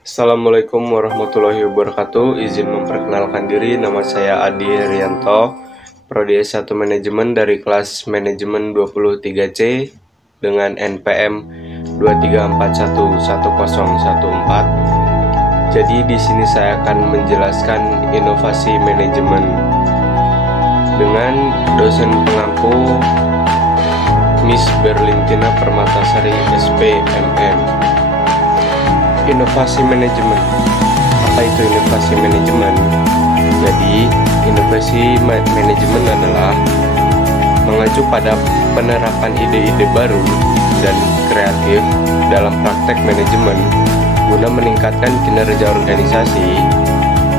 Assalamualaikum warahmatullahi wabarakatuh. Izin memperkenalkan diri, nama saya Adi Herianto, Prodi S1 Manajemen dari kelas Manajemen 23C dengan NPM 234110014. Jadi di sini saya akan menjelaskan inovasi manajemen dengan dosen pengampu Miss Berlintina Permatasari SPMM. Inovasi manajemen. Apa itu inovasi manajemen? Jadi, inovasi manajemen adalah mengacu pada penerapan ide-ide baru dan kreatif dalam praktek manajemen guna meningkatkan kinerja organisasi,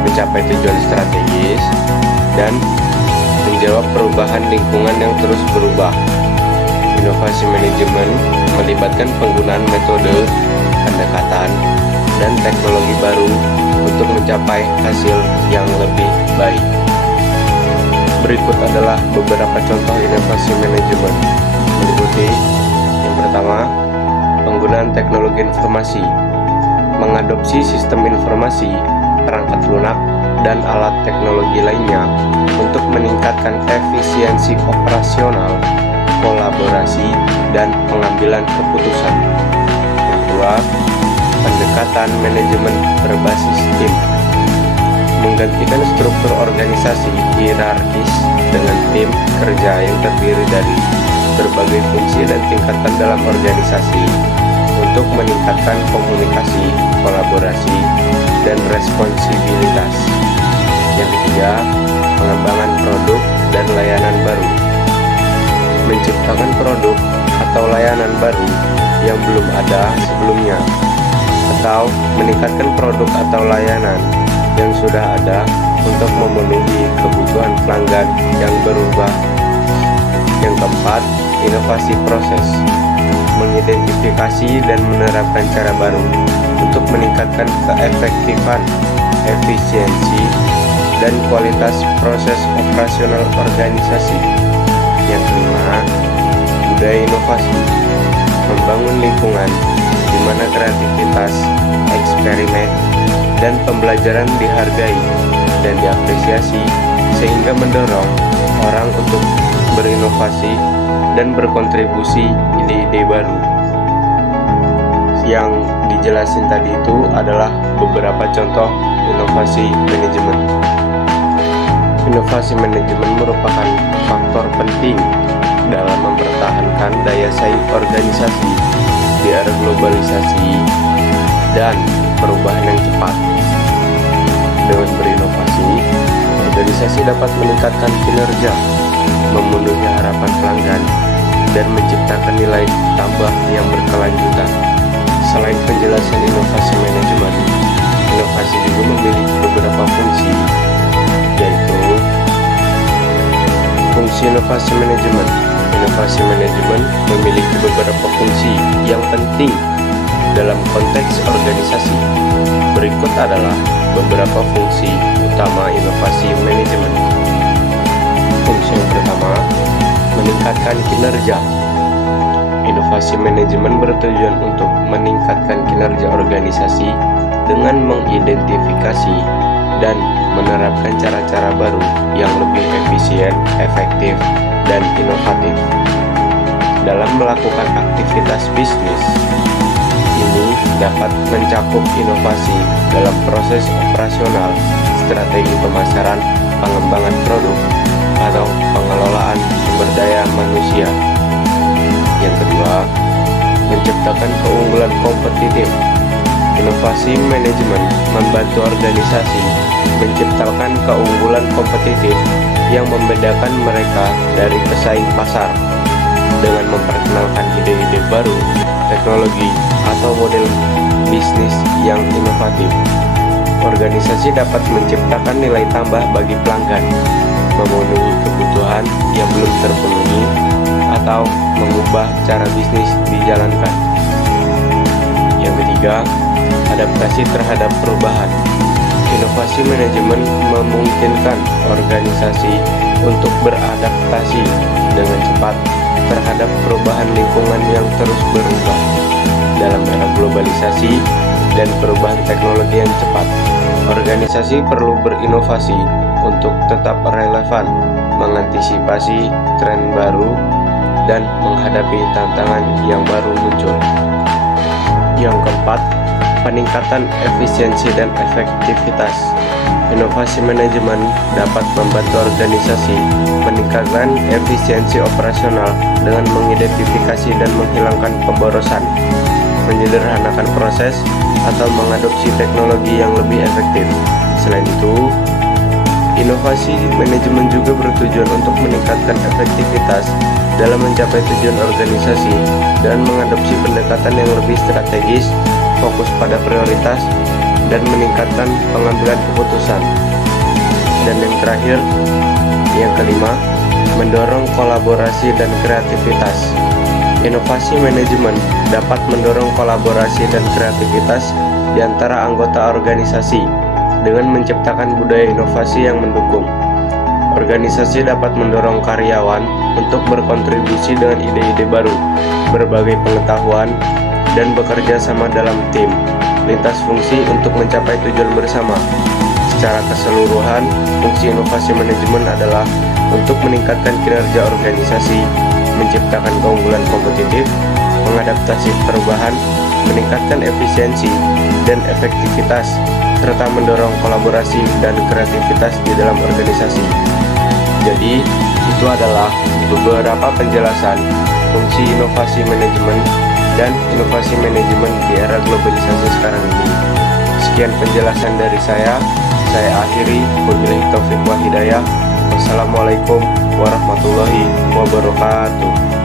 mencapai tujuan strategis, dan menjawab perubahan lingkungan yang terus berubah. Inovasi manajemen melibatkan penggunaan metode, pendekatan, dan teknologi baru untuk mencapai hasil yang lebih baik. Berikut adalah beberapa contoh inovasi manajemen. Meliputi yang pertama, penggunaan teknologi informasi, mengadopsi sistem informasi, perangkat lunak, dan alat teknologi lainnya untuk meningkatkan efisiensi operasional, kolaborasi, dan pengambilan keputusan. Yang kedua, pendekatan manajemen berbasis tim, menggantikan struktur organisasi hierarkis dengan tim kerja yang terdiri dari berbagai fungsi dan tingkatan dalam organisasi untuk meningkatkan komunikasi, kolaborasi, dan responsibilitas. Yang ketiga, pengembangan produk dan layanan baru, menciptakan produk atau layanan baru yang belum ada sebelumnya, atau meningkatkan produk atau layanan yang sudah ada untuk memenuhi kebutuhan pelanggan yang berubah. Yang keempat, inovasi proses, mengidentifikasi dan menerapkan cara baru untuk meningkatkan keefektifan, efisiensi, dan kualitas proses operasional organisasi. Yang kelima, budaya inovasi, membangun lingkungan di mana kreativitas, eksperimen, dan pembelajaran dihargai dan diapresiasi sehingga mendorong orang untuk berinovasi dan berkontribusi ide-ide baru. Yang dijelasin tadi itu adalah beberapa contoh inovasi manajemen. Inovasi manajemen merupakan faktor penting dalam mempertahankan daya saing organisasi di era globalisasi dan perubahan yang cepat. Dengan berinovasi, organisasi dapat meningkatkan kinerja, memenuhi harapan pelanggan, dan menciptakan nilai tambah yang berkelanjutan. Selain penjelasan inovasi manajemen, inovasi juga memiliki beberapa fungsi, yaitu fungsi inovasi manajemen. Inovasi manajemen memiliki beberapa fungsi yang penting dalam konteks organisasi. Berikut adalah beberapa fungsi utama inovasi manajemen. Fungsi yang pertama, meningkatkan kinerja. Inovasi manajemen bertujuan untuk meningkatkan kinerja organisasi dengan mengidentifikasi dan menerapkan cara-cara baru yang lebih efisien, efektif, dan inovatif dalam melakukan aktivitas bisnis. Ini dapat mencakup inovasi dalam proses operasional, strategi pemasaran, pengembangan produk, atau pengelolaan sumber daya manusia. Yang kedua, menciptakan keunggulan kompetitif. Inovasi manajemen membantu organisasi menciptakan keunggulan kompetitif yang membedakan mereka dari pesaing pasar dengan memperkenalkan ide-ide baru, teknologi, atau model bisnis yang inovatif. Organisasi dapat menciptakan nilai tambah bagi pelanggan, memenuhi kebutuhan yang belum terpenuhi, atau mengubah cara bisnis dijalankan. Yang ketiga, adaptasi terhadap perubahan. Inovasi manajemen memungkinkan organisasi untuk beradaptasi dengan cepat terhadap perubahan lingkungan yang terus berubah. Dalam era globalisasi, dan perubahan teknologi yang cepat. Organisasi perlu berinovasi untuk tetap relevan, mengantisipasi tren baru, dan menghadapi tantangan yang baru muncul. Yang keempat, peningkatan efisiensi dan efektivitas. Inovasi manajemen dapat membantu organisasi meningkatkan efisiensi operasional dengan mengidentifikasi dan menghilangkan pemborosan, menyederhanakan proses, atau mengadopsi teknologi yang lebih efektif. Selain itu, inovasi manajemen juga bertujuan untuk meningkatkan efektivitas dalam mencapai tujuan organisasi dan mengadopsi pendekatan yang lebih strategis, fokus pada prioritas, dan meningkatkan pengambilan keputusan. Dan yang terakhir, yang kelima, mendorong kolaborasi dan kreativitas. Inovasi manajemen dapat mendorong kolaborasi dan kreativitas di antara anggota organisasi dengan menciptakan budaya inovasi yang mendukung. Organisasi dapat mendorong karyawan untuk berkontribusi dengan ide-ide baru, berbagai pengetahuan, dan bekerja sama dalam tim lintas fungsi untuk mencapai tujuan bersama. Secara keseluruhan, fungsi inovasi manajemen adalah untuk meningkatkan kinerja organisasi, menciptakan keunggulan kompetitif, mengadaptasi perubahan, meningkatkan efisiensi dan efektivitas, serta mendorong kolaborasi dan kreativitas di dalam organisasi. Jadi, itu adalah beberapa penjelasan fungsi inovasi manajemen dan inovasi manajemen di era globalisasi sekarang ini. Sekian penjelasan dari saya akhiri. Wabillahi taufiq wal hidayah. Wassalamualaikum warahmatullahi wabarakatuh.